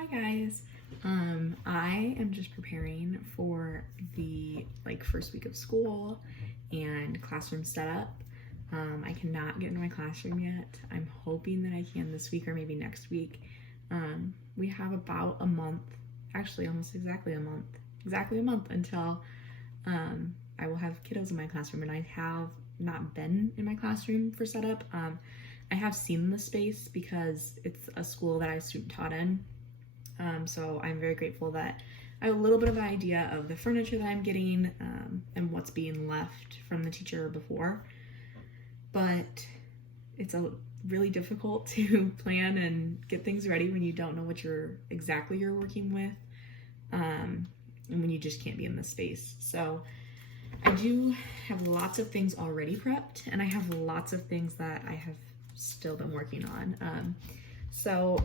Hi guys. I am just preparing for the first week of school and classroom setup. I cannot get into my classroom yet. I'm hoping that I can this week or maybe next week. We have about a month, actually almost exactly a month until I will have kiddos in my classroom, and I have not been in my classroom for setup. I have seen the space because it's a school that I student taught in. So I'm very grateful that I have a little bit of an idea of the furniture that I'm getting and what's being left from the teacher before. But it's really difficult to plan and get things ready when you don't know what you're working with, and when you just can't be in the space. So I do have lots of things already prepped, and I have lots of things that I have still been working on. So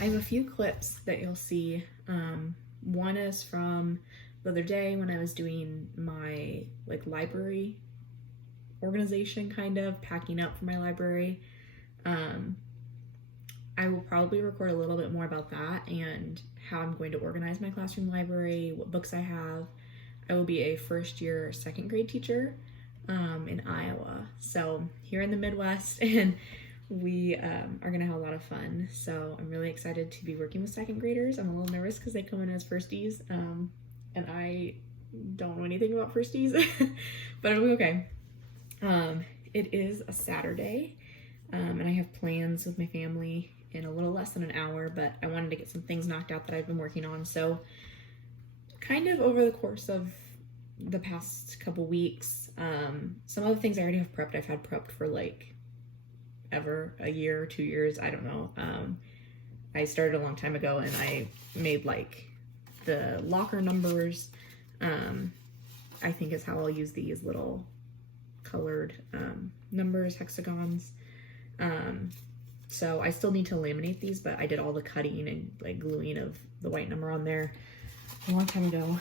I have a few clips that you'll see. One is from the other day when I was doing my library organization, kind of packing up for my library. I will probably record a little bit more about that and how I'm going to organize my classroom library, what books I have. I will be a first year second grade teacher in Iowa, so here in the Midwest, and we are gonna have a lot of fun. So I'm really excited to be working with second graders. I'm a little nervous because they come in as firsties, and I don't know anything about firsties, but it'll be okay. It is a Saturday, and I have plans with my family in a little less than an hour, but I wanted to get some things knocked out that I've been working on. So kind of over the course of the past couple weeks, some of the things I already have prepped, I've had prepped for ever, a year or 2 years, I don't know. I started a long time ago, and I made the locker numbers. I think is how I'll use these little colored numbers, hexagons. So I still need to laminate these, but I did all the cutting and gluing of the white number on there a long time ago.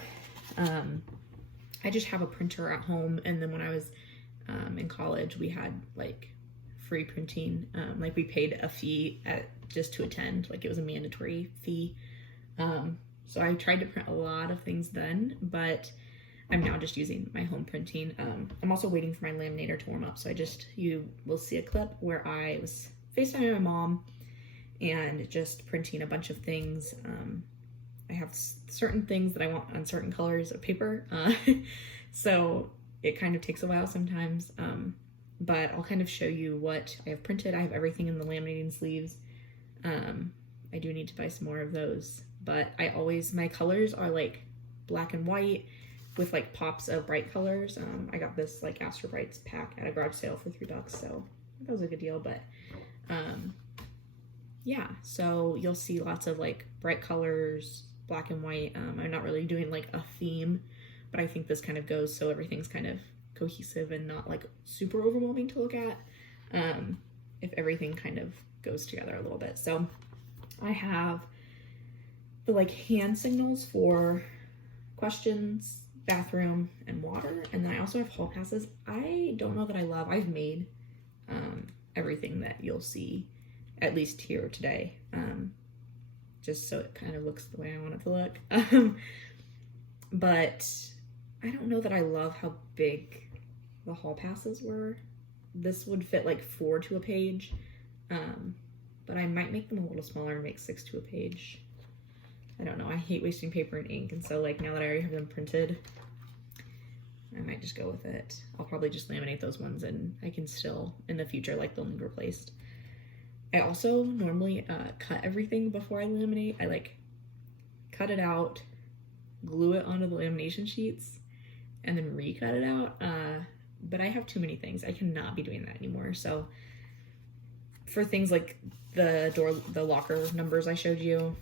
I just have a printer at home, and then when I was in college, we had free printing. We paid a fee just to attend, it was a mandatory fee. So I tried to print a lot of things then, but I'm now just using my home printing. I'm also waiting for my laminator to warm up, so you will see a clip where I was FaceTiming my mom and just printing a bunch of things. I have certain things that I want on certain colors of paper, so it kind of takes a while sometimes, but I'll kind of show you what I have printed. I have everything in the laminating sleeves. I do need to buy some more of those, but my colors are black and white with pops of bright colors. I got this Astro Brights pack at a garage sale for $3, so that was a good deal. But yeah, so you'll see lots of bright colors, black and white. I'm not really doing a theme, but I think this kind of goes so everything's kind of cohesive and not super overwhelming to look at, if everything kind of goes together a little bit. So I have the hand signals for questions, bathroom, and water, and then I also have hall passes. I don't know that I've made everything that you'll see, at least here today, just so it kind of looks the way I want it to look. But I don't know that I love how big the hall passes were. This would fit 4 to a page, but I might make them a little smaller and make 6 to a page. I don't know, I hate wasting paper and ink, and so now that I already have them printed, I might just go with it. I'll probably just laminate those ones, and I can still, in the future, they'll need replaced. I also normally cut everything before I laminate. I cut it out, glue it onto the lamination sheets, and then recut it out. But I have too many things. I cannot be doing that anymore. So for things like the locker numbers I showed you,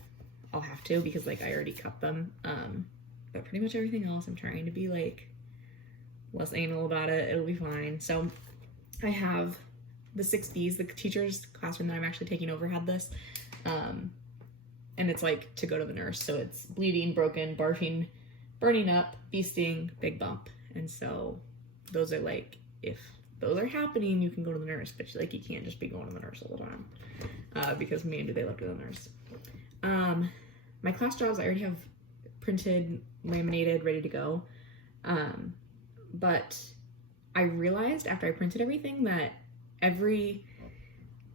I'll have to, because I already cut them. But pretty much everything else, I'm trying to be less anal about it. It'll be fine. So I have the 6Bs, the teacher's classroom that I'm actually taking over had this. And it's to go to the nurse. So it's bleeding, broken, barfing, burning up, bee sting, big bump. And so those are if those are happening, you can go to the nurse, but you can't just be going to the nurse all the time, because man, do they love to the nurse. my class jobs I already have printed, laminated, ready to go. But I realized after I printed everything that every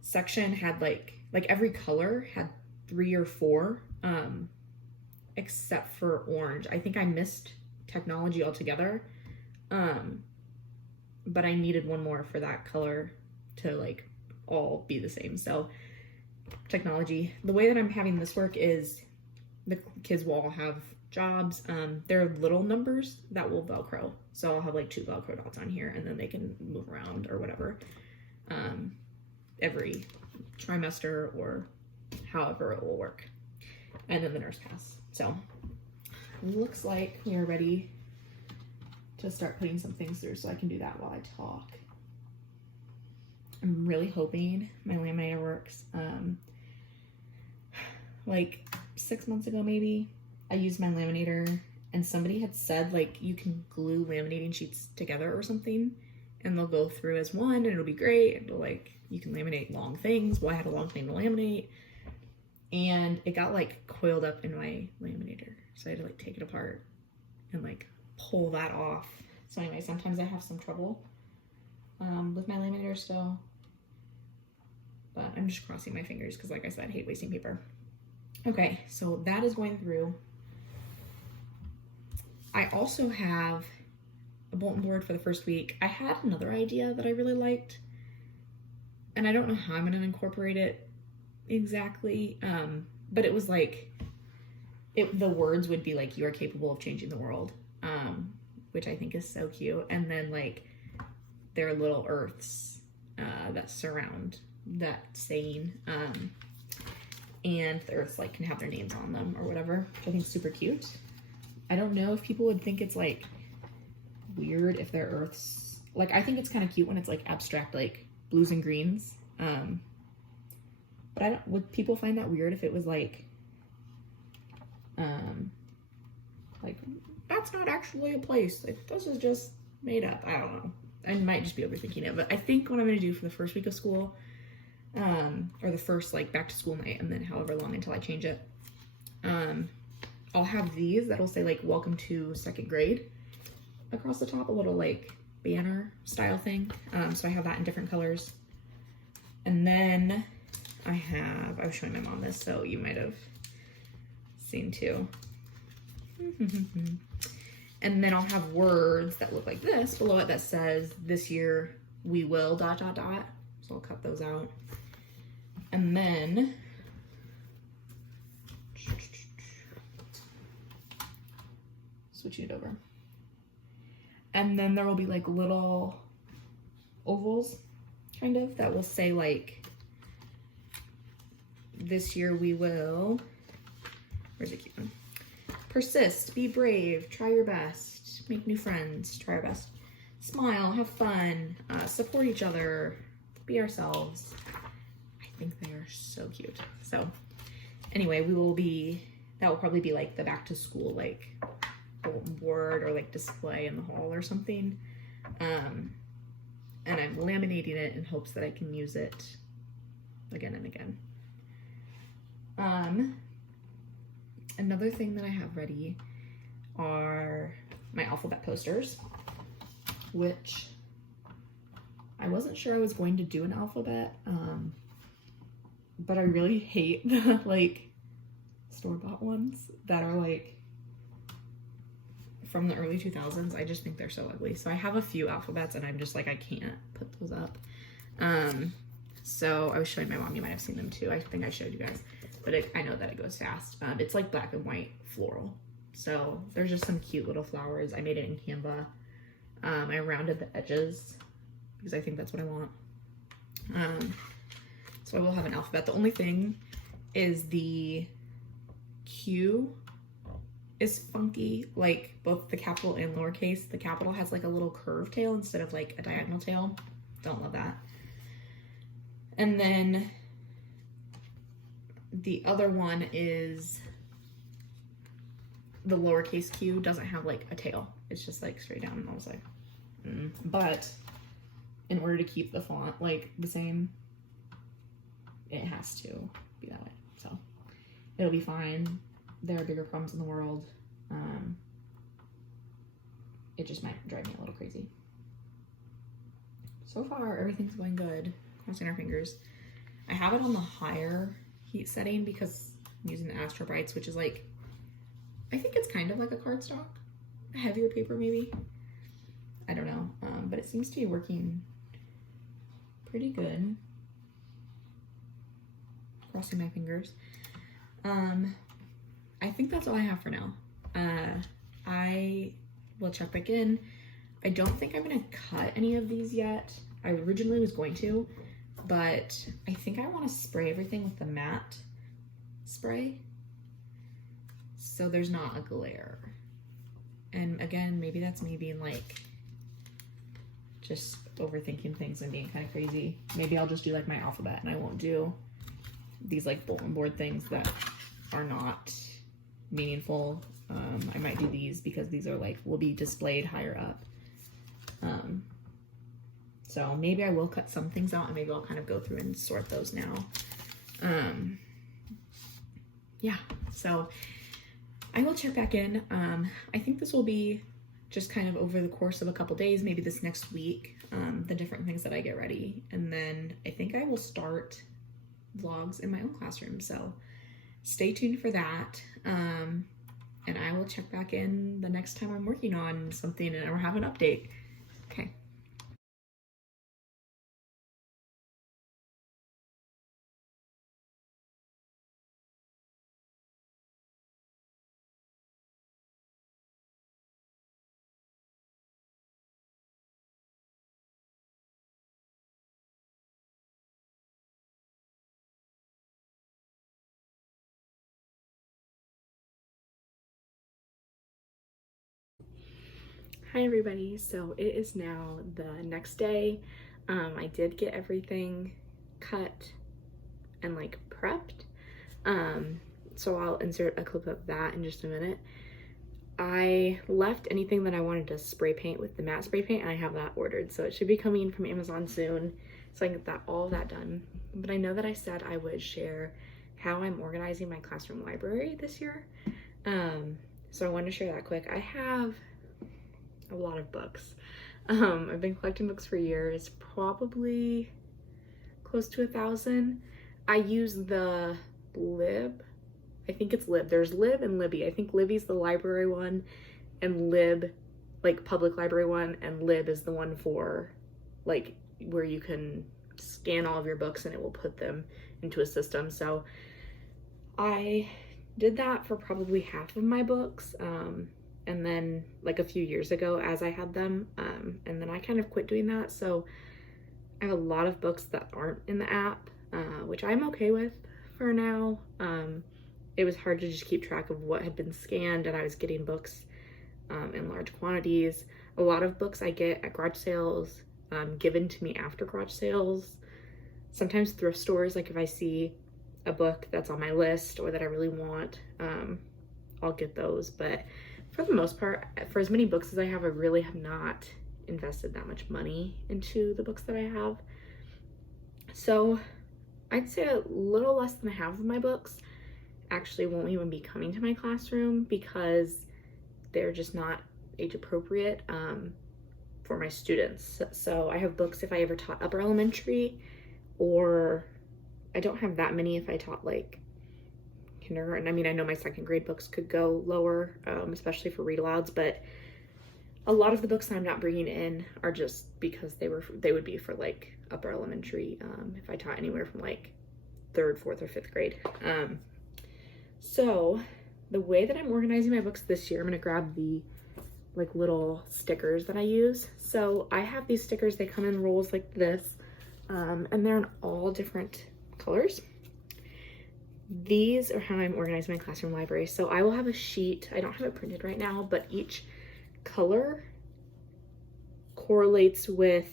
section had like every color had 3 or 4, except for orange. I think I missed technology altogether. But I needed one more for that color to like all be the same. So technology, the way that I'm having this work is the kids will all have jobs. There are little numbers that will Velcro. So I'll have like 2 Velcro dots on here, and then they can move around or whatever, every trimester or however it will work. And then the nurse pass. So looks like we are ready to start putting some things through, so I can do that while I talk. I'm really hoping my laminator works. Like 6 months ago maybe, I used my laminator and somebody had said like you can glue laminating sheets together or something and they'll go through as one and it'll be great. And like you can laminate long things. Well, I had a long thing to laminate and it got like coiled up in my laminator. So I had to like take it apart and like pull that off. So anyway, sometimes I have some trouble with my laminator still, but I'm just crossing my fingers because like I said, I hate wasting paper. Okay, so that is going through. I also have a bulletin board for the first week. I had another idea that I really liked, and I don't know how I'm going to incorporate it exactly, but it was like, the words would be like, you are capable of changing the world, which I think is so cute. And then like, there are little earths that surround that saying, and the earths like can have their names on them or whatever, which I think is super cute. I don't know if people would think it's like weird if they're earths. Like, I think it's kind of cute when it's like abstract, like blues and greens. But would people find that weird if it was like that's not actually a place. Like, this is just made up. I don't know. I might just be overthinking it, but I think what I'm going to do for the first week of school, or the first like back to school night, and then however long until I change it, I'll have these that'll say like welcome to second grade across the top, a little like banner style thing. So I have that in different colors. And then I was showing my mom this, so you might have seen too. And then I'll have words that look like this below it that says this year we will ... So I'll cut those out. And then switching it over. And then there will be like little ovals kind of that will say like, this year we will, where's it cute? Persist, be brave, try your best, make new friends, try our best, smile, have fun, support each other, be ourselves. I think they are so cute. So anyway, that will probably be like the back to school, like bulletin board or like display in the hall or something. And I'm laminating it in hopes that I can use it again and again. Another thing that I have ready are my alphabet posters, which I wasn't sure I was going to do an alphabet, but I really hate the like store-bought ones that are like from the early 2000s. I just think they're so ugly. So I have a few alphabets and I'm just like, I can't put those up. So I was showing my mom, you might have seen them too. I think I showed you guys, but I know that it goes fast. It's like black and white floral. So there's just some cute little flowers. I made it in Canva. I rounded the edges because I think that's what I want. So I will have an alphabet. The only thing is the Q is funky, like both the capital and lowercase. The capital has like a little curved tail instead of like a diagonal tail. Don't love that. And then the other one is the lowercase q doesn't have like a tail. It's just like straight down, and I was like, But in order to keep the font like the same, it has to be that way. So it'll be fine. there are bigger problems in the world. It just might drive me a little crazy. So far, everything's going good. Crossing our fingers. I have it on the higher heat setting because I'm using the Astro Brights, which is like, I think it's kind of like a cardstock. A heavier paper, maybe. I don't know. But it seems to be working pretty good. Crossing my fingers. I think that's all I have for now. I will check back in. I don't think I'm gonna cut any of these yet. I originally was going to, but I think I want to spray everything with the matte spray so there's not a glare. And again, maybe that's me being like just overthinking things and being kind of crazy. Maybe I'll just do like my alphabet and I won't do these like bulletin board things that are not meaningful. I might do these because these are like, will be displayed higher up. So maybe I will cut some things out and maybe I'll kind of go through and sort those now. Yeah, so I will check back in. I think this will be just kind of over the course of a couple days, maybe this next week, the different things that I get ready. And then I think I will start vlogs in my own classroom. So stay tuned for that. And I will check back in the next time I'm working on something and I'll have an update. Okay. Hi everybody, so it is now the next day. I did get everything cut and like prepped. So I'll insert a clip of that in just a minute. I left anything that I wanted to spray paint with the matte spray paint and I have that ordered. So it should be coming from Amazon soon. So I can get all of that done. But I know that I said I would share how I'm organizing my classroom library this year. So I wanted to share that quick. I have a lot of books. I've been collecting books for years, probably close to 1,000. I use the Lib. I think it's Lib. There's Lib and Libby. I think Libby's the library one and Lib, like public library one, and Lib is the one for like where you can scan all of your books and it will put them into a system. So I did that for probably half of my books. And then like a few years ago as I had them, and then I kind of quit doing that. So I have a lot of books that aren't in the app, which I'm okay with for now. It was hard to just keep track of what had been scanned, and I was getting books in large quantities. A lot of books I get at garage sales, given to me after garage sales. Sometimes thrift stores, like if I see a book that's on my list or that I really want, I'll get those. But for the most part, for as many books as I have, I really have not invested that much money into the books that I have. So I'd say a little less than half of my books actually won't even be coming to my classroom because they're just not age appropriate for my students. So I have books if I ever taught upper elementary, or I don't have that many if I taught like kindergarten. I mean, I know my second grade books could go lower, especially for read alouds, but a lot of the books that I'm not bringing in are just because they would be for like upper elementary, if I taught anywhere from like 3rd, 4th, or 5th grade. So the way that I'm organizing my books this year, I'm gonna grab the like little stickers that I use. So I have these stickers, they come in rolls like this, and they're in all different colors. These are how I'm organizing my classroom library. So I will have a sheet, I don't have it printed right now, but each color correlates with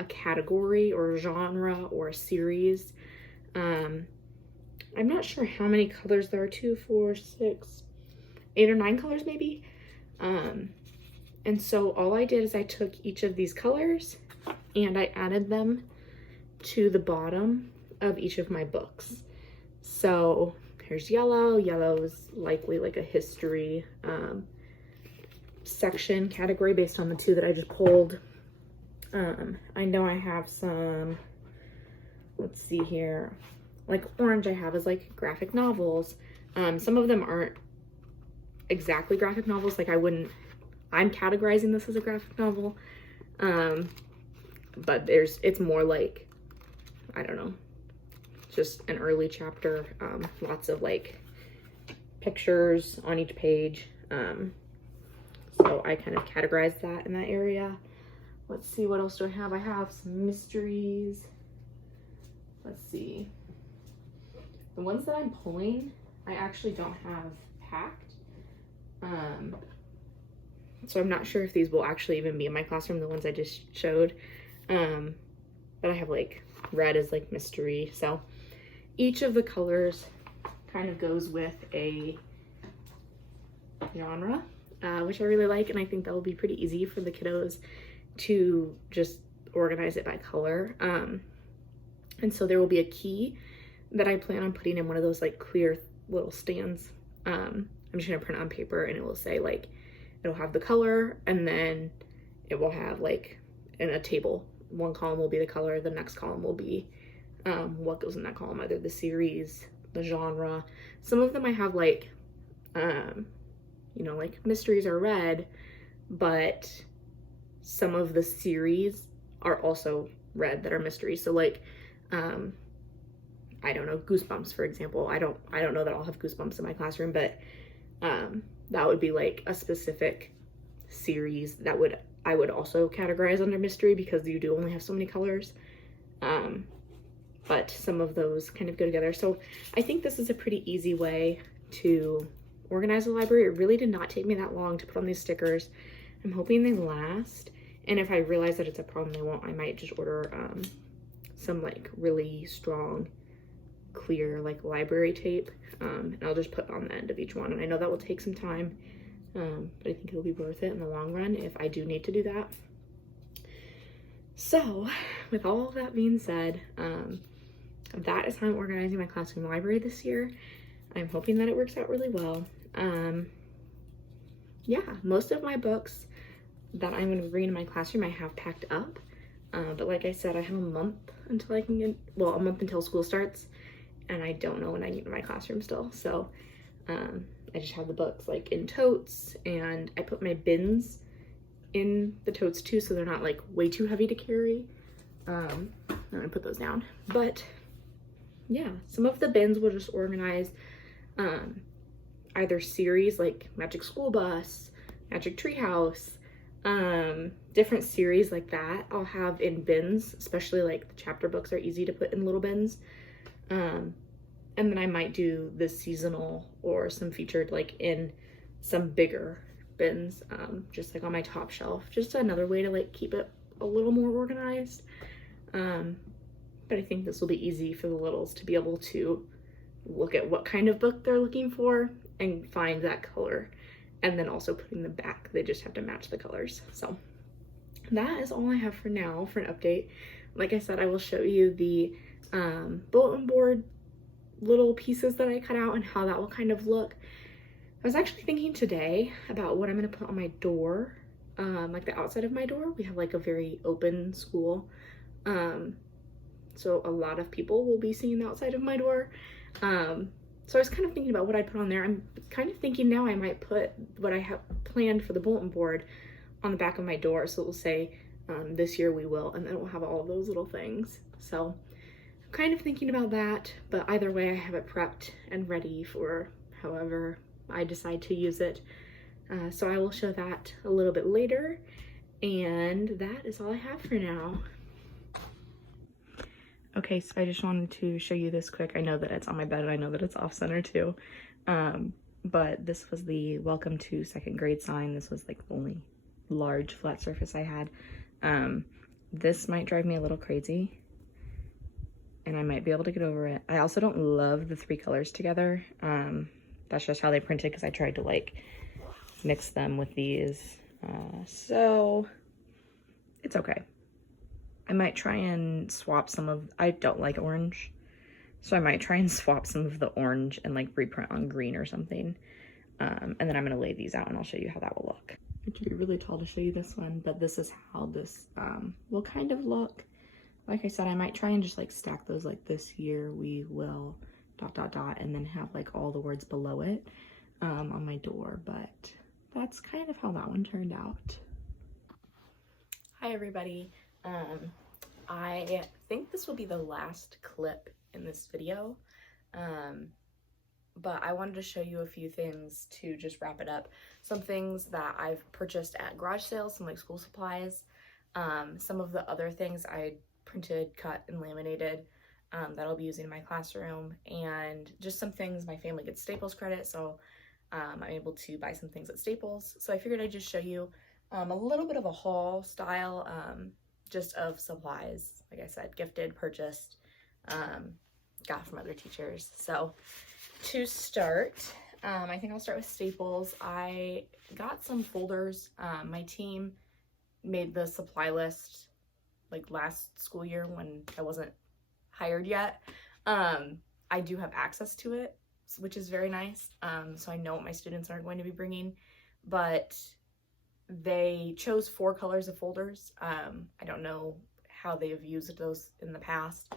a category or a genre or a series. I'm not sure how many colors there are, 2, 4, 6, 8 or 9 colors maybe. And so all I did is I took each of these colors and I added them to the bottom of each of my books. So Here's yellow. Yellow is likely like a history section category based on the two that I just pulled. I know I have some, let's see here, like orange I have is like graphic novels. Some of them aren't exactly graphic novels. Like I'm categorizing this as a graphic novel. But it's more like, I don't know, just an early chapter. Lots of like pictures on each page. So I kind of categorize that in that area. Let's see, what else do I have? I have some mysteries. Let's see. The ones that I'm pulling, I actually don't have packed. So I'm not sure if these will actually even be in my classroom, the ones I just showed. But I have like red is like mystery. So each of the colors kind of goes with a genre, which I really like. And I think that will be pretty easy for the kiddos to just organize it by color. And so there will be a key that I plan on putting in one of those like clear little stands. I'm just gonna print it on paper, and it will say like, it'll have the color, and then it will have like in a table, one column will be the color, the next column will be what goes in that column, either the series, the genre. Some of them I have like, you know, like mysteries are red, but some of the series are also red that are mysteries. So like, I don't know, Goosebumps, for example. I don't know that I'll have Goosebumps in my classroom, but that would be like a specific series that I would also categorize under mystery, because you do only have so many colors. But some of those kind of go together. So I think this is a pretty easy way to organize the library. It really did not take me that long to put on these stickers. I'm hoping they last. And if I realize that it's a problem they won't, I might just order some like really strong, clear like library tape, and I'll just put on the end of each one. And I know that will take some time, but I think it'll be worth it in the long run if I do need to do that. So with all of that being said, that is how I'm organizing my classroom library this year. I'm hoping that it works out really well. Yeah, most of my books that I'm going to bring in my classroom I have packed up, but like I said, I have a month until I can get, well, a month until school starts, and I don't know when I get in my classroom still. So I just have the books like in totes, and I put my bins in the totes too, so they're not like way too heavy to carry. I'm gonna put those down. But yeah, some of the bins will just organize either series like Magic School Bus, Magic Treehouse, different series like that I'll have in bins, especially like the chapter books are easy to put in little bins. And then I might do the seasonal or some featured like in some bigger bins, just like on my top shelf, just another way to like keep it a little more organized. But I think this will be easy for the littles to be able to look at what kind of book they're looking for and find that color, and then also putting them back, they just have to match the colors. So that is all I have for now for an update. Like I said, I will show you the bulletin board little pieces that I cut out and how that will kind of look. I was actually thinking today about what I'm going to put on my door, like the outside of my door. We have like a very open school, so a lot of people will be seeing the outside of my door. So I was kind of thinking about what I'd put on there. I'm kind of thinking now I might put what I have planned for the bulletin board on the back of my door, so it will say this year we will, and then it will have all of those little things. So I'm kind of thinking about that, but either way I have it prepped and ready for however I decide to use it. So I will show that a little bit later, and that is all I have for now. Okay, so I just wanted to show you this quick. I know that it's on my bed, and I know that it's off center too, but this was the welcome to second grade sign. This was like the only large flat surface I had. This might drive me a little crazy, and I might be able to get over it. I also don't love the three colors together. That's just how they printed, because I tried to like mix them with these, so it's okay. I might try and swap some of, I don't like orange, So I might try and swap some of the orange and like reprint on green or something. And then I'm gonna lay these out and I'll show you how that will look. I have to be really tall to show you this one, but this is how this will kind of look. Like I said, I might try and just like stack those like this year we will ... and then have like all the words below it on my door, but that's kind of how that one turned out. Hi everybody. I think this will be the last clip in this video, but I wanted to show you a few things to just wrap it up. Some things that I've purchased at garage sales, some like school supplies, some of the other things I printed, cut, and laminated that I'll be using in my classroom, and just some things my family gets Staples credit, so I'm able to buy some things at Staples. So I figured I'd just show you a little bit of a haul style, just of supplies, like I said, gifted, purchased, got from other teachers. So to start, I think I'll start with Staples. I got some folders. My team made the supply list like last school year when I wasn't hired yet. I do have access to it, which is very nice. So I know what my students are going to be bringing, but they chose 4 colors of folders. I don't know how they have used those in the past,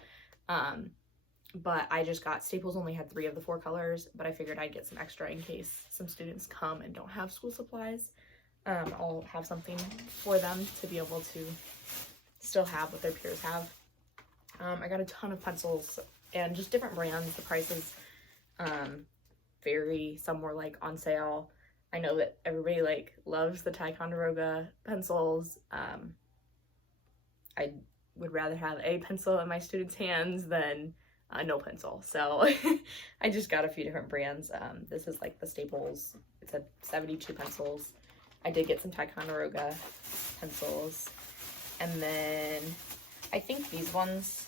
but I just got, Staples only had 3 of the 4 colors, but I figured I'd get some extra in case some students come and don't have school supplies. I'll have something for them to be able to still have what their peers have. I got a ton of pencils and just different brands. The prices vary. Some were like on sale. I know that everybody like loves the Ticonderoga pencils. I would rather have a pencil in my students' hands than no pencil. So I just got a few different brands. This is like the Staples. It said 72 pencils. I did get some Ticonderoga pencils. And then I think these ones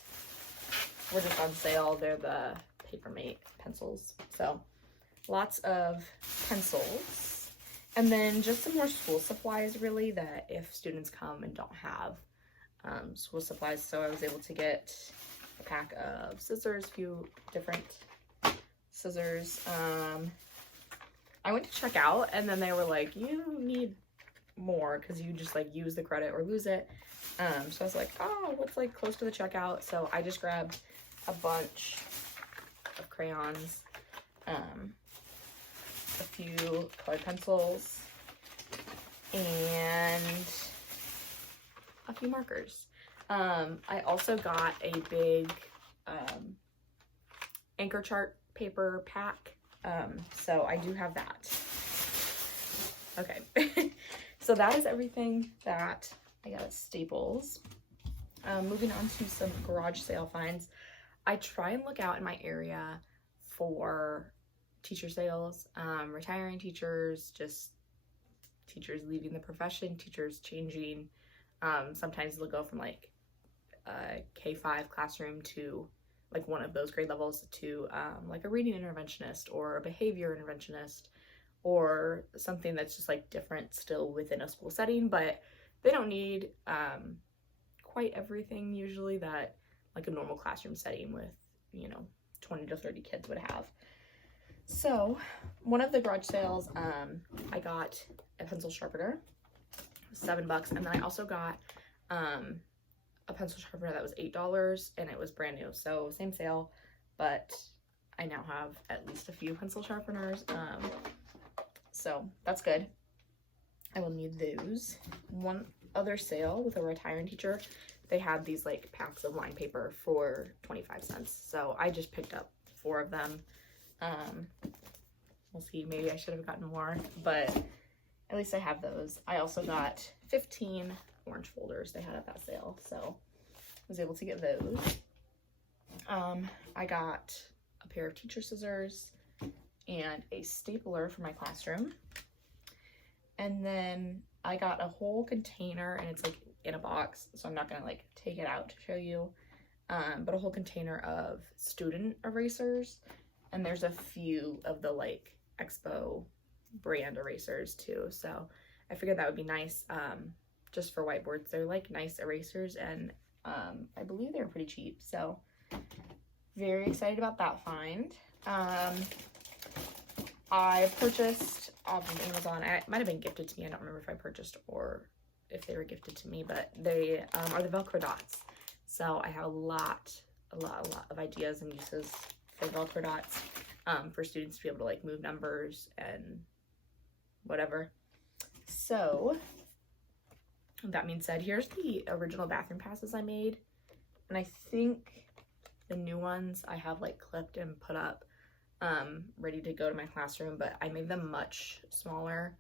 were just on sale. They're the Papermate pencils. So lots of pencils. And then just some more school supplies, really, that if students come and don't have school supplies. So I was able to get a pack of scissors, a few different scissors. I went to check out and then they were like, you need more because you just like use the credit or lose it. So I was like, oh, what's like close to the checkout? So I just grabbed a bunch of crayons, a few colored pencils, and a few markers. I also got a big anchor chart paper pack. So I do have that. Okay. So that is everything that I got at Staples. Moving on to some garage sale finds. I try and look out in my area for teacher sales, retiring teachers, just teachers leaving the profession, teachers changing. Sometimes they'll go from like a K-5 classroom to like one of those grade levels to like a reading interventionist or a behavior interventionist, or something that's just like different still within a school setting, but they don't need quite everything usually that like a normal classroom setting with, 20 to 30 kids would have. So one of the garage sales, I got a pencil sharpener, $7, and then I also got a pencil sharpener that was $8 and it was brand new. So same sale, but I now have at least a few pencil sharpeners. So that's good. I will need those. One other sale with a retiring teacher, they had these like packs of line paper for 25 cents. So I just picked up 4 of them. We'll see, maybe I should have gotten more, but at least I have those. I also got 15 orange folders they had at that sale, so I was able to get those. I got a pair of teacher scissors and a stapler for my classroom. And then I got a whole container, and it's like in a box, so I'm not gonna like take it out to show you, but a whole container of student erasers. And there's a few of the like Expo brand erasers too. So I figured that would be nice, just for whiteboards. They're like nice erasers, and I believe they're pretty cheap. So very excited about that find. I purchased off of Amazon. It might have been gifted to me. I don't remember if I purchased or if they were gifted to me, but they are the Velcro dots. So I have a lot of ideas and uses for Velcro dots for students to be able to like move numbers and whatever. So that being said, here's the original bathroom passes I made. And I think the new ones I have like clipped and put up ready to go to my classroom, but I made them much smaller.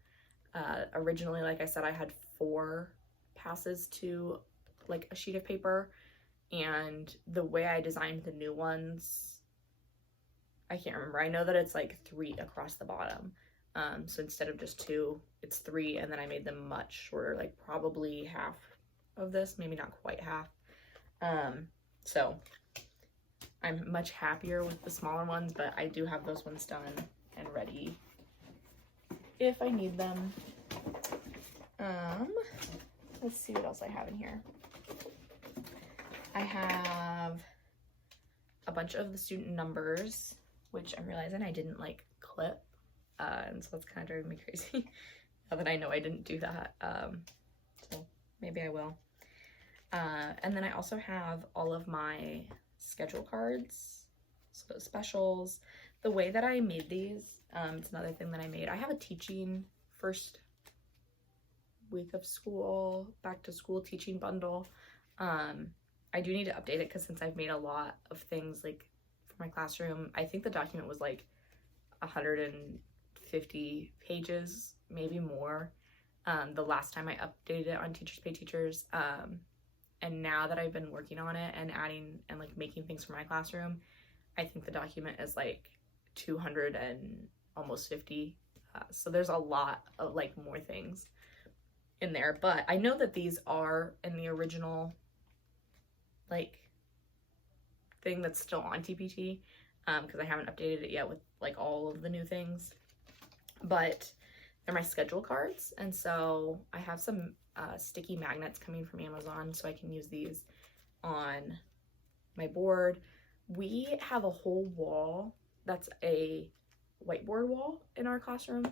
Originally, like I said, I had 4 passes to like a sheet of paper, and the way I designed the new ones, I can't remember. I know that it's like 3 across the bottom. So instead of just 2, it's 3, and then I made them much shorter, like probably half of this, maybe not quite half. So I'm much happier with the smaller ones, but I do have those ones done and ready if I need them. Let's see what else I have in here. I have a bunch of the student numbers, which I'm realizing I didn't like clip, and so that's kind of driving me crazy now that I know I didn't do that. So maybe I will. And then I also have all of my schedule cards, so specials. The way that I made these, it's another thing that I made. I have a teaching first week of school, back to school teaching bundle. I do need to update it because since I've made a lot of things like for my classroom, I think the document was like 150 pages, maybe more, the last time I updated it on Teachers Pay Teachers. And now that I've been working on it and adding and like making things for my classroom, I think the document is like 200 and almost 50. So there's a lot of like more things in there, but I know that these are in the original like thing that's still on TPT, because I haven't updated it yet with like all of the new things, but they're my schedule cards. And so I have some sticky magnets coming from Amazon, so I can use these on my board. We have a whole wall that's a whiteboard wall in our classroom,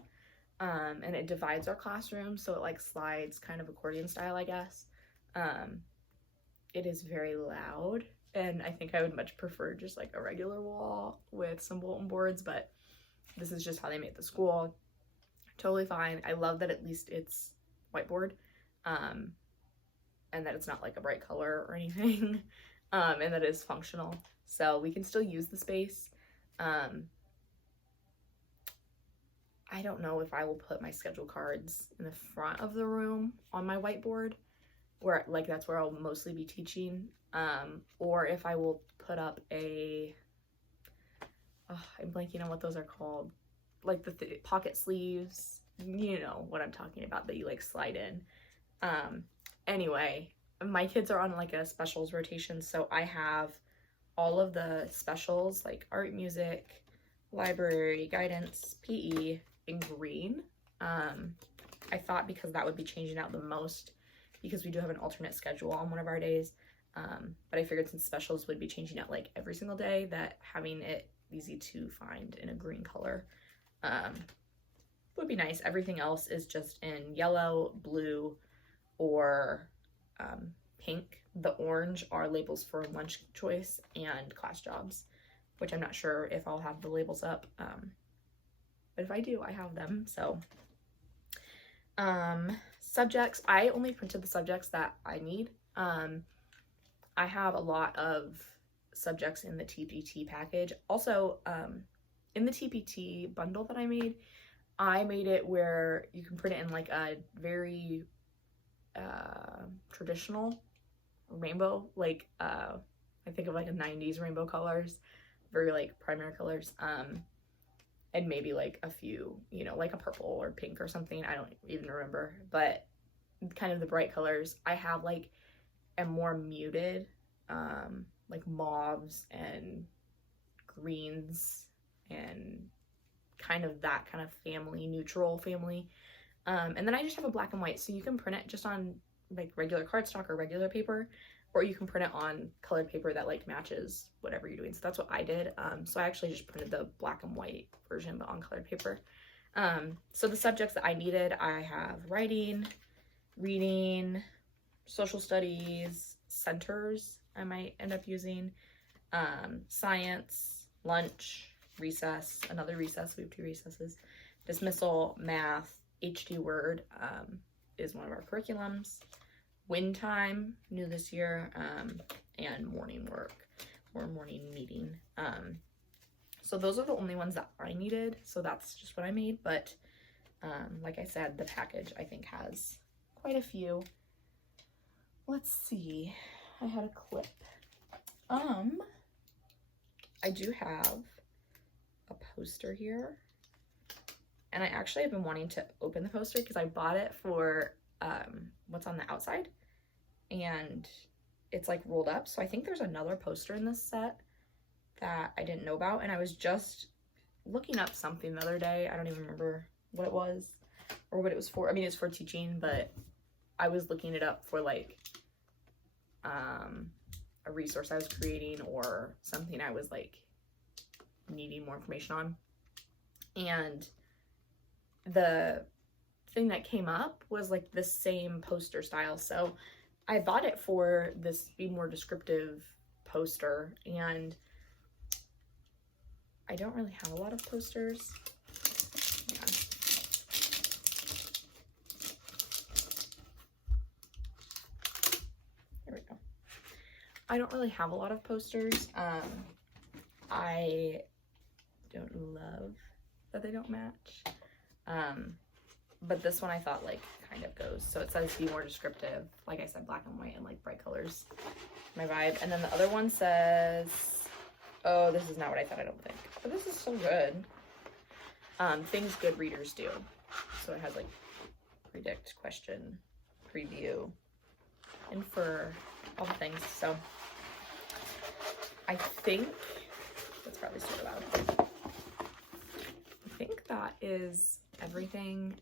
and it divides our classroom, so it like slides kind of accordion style, I guess. It is very loud, and I think I would much prefer just like a regular wall with some bulletin boards, but this is just how they make the school. Totally fine. I love that at least it's whiteboard, and that it's not like a bright color or anything, and that it's functional, so we can still use the space. I don't know if I will put my schedule cards in the front of the room on my whiteboard, where like that's where I'll mostly be teaching, or if I will put up a, I'm blanking on what those are called, like the pocket sleeves, you know what I'm talking about, that you like slide in. Anyway, my kids are on like a specials rotation, so I have all of the specials like art, music, library, guidance, PE in green. I thought because that would be changing out the most, because we do have an alternate schedule on one of our days, but I figured since specials would be changing out like every single day, that having it easy to find in a green color would be nice. Everything else is just in yellow, blue, or pink. The orange are labels for lunch choice and class jobs, which I'm not sure if I'll have the labels up, but if I do, I have them. So subjects, I only printed the subjects that I need. I have a lot of subjects in the TPT package. Also, in the TPT bundle that I made it where you can print it in like a very traditional rainbow, like I think of like a 90s rainbow colors, very like primary colors, and maybe like a few, you know, like a purple or pink or something, I don't even remember, but kind of the bright colors. I have like a more muted, like mauves and greens and kind of that kind of family, neutral family. And then I just have a black and white, so you can print it just on like regular cardstock or regular paper, or you can print it on colored paper that like matches whatever you're doing. So that's what I did. So I actually just printed the black and white version, but on colored paper. So the subjects that I needed, I have writing, reading, social studies, centers I might end up using, science, lunch, recess, another recess, we have 2 recesses, dismissal, math, HD Word is one of our curriculums, wind time, new this year, and morning work or morning meeting. So those are the only ones that I needed. So that's just what I made. But like I said, the package I think has quite a few. Let's see. I had a clip. I do have a poster here. And I actually have been wanting to open the poster because I bought it for what's on the outside. And it's like rolled up. So I think there's another poster in this set that I didn't know about, and I was just looking up something the other day. I don't even remember what it was or what it was for. I mean, it's for teaching, but I was looking it up for like a resource I was creating or something I was like needing more information on. And the thing that came up was like the same poster style. So I bought it for this Be More Descriptive poster, and I don't really have a lot of posters. Yeah. Here we go. I don't really have a lot of posters. I don't love that they don't match. But this one I thought like kind of goes. So it says Be More Descriptive. Like I said, black and white and like bright colors. My vibe. And then the other one says, oh, this is not what I thought, I don't think. But this is so good. Things good readers do. So it has like predict, question, preview, infer, all the things. So I think that's probably super loud. I think that is everything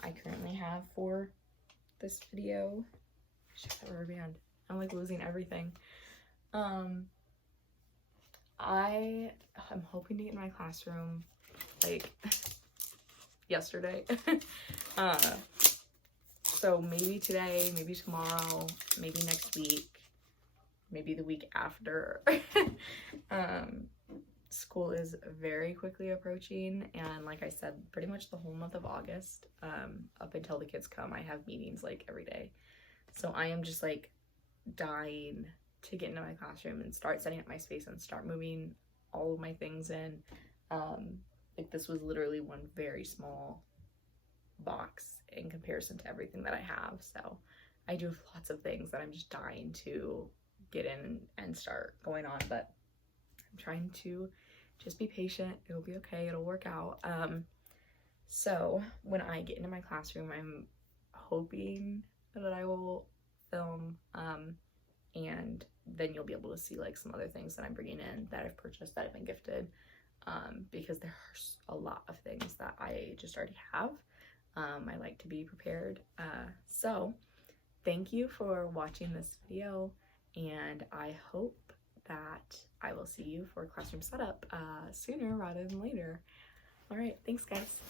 I currently have for this video. I should have a rubber band. I'm like losing everything. I am hoping to get in my classroom like yesterday. So maybe today, maybe tomorrow, maybe next week, maybe the week after. School is very quickly approaching, and like I said, pretty much the whole month of August, up until the kids come, I have meetings like every day. So I am just like dying to get into my classroom and start setting up my space and start moving all of my things in. Like this was literally one very small box in comparison to everything that I have. So I do have lots of things that I'm just dying to get in and start going on, but I'm trying to just be patient. It'll be okay. It'll work out. So when I get into my classroom, I'm hoping that I will film, and then you'll be able to see like some other things that I'm bringing in that I've purchased, that have been gifted, because there's a lot of things that I just already have. I like to be prepared. So thank you for watching this video, and I hope that I will see you for classroom setup sooner rather than later. All right, thanks guys.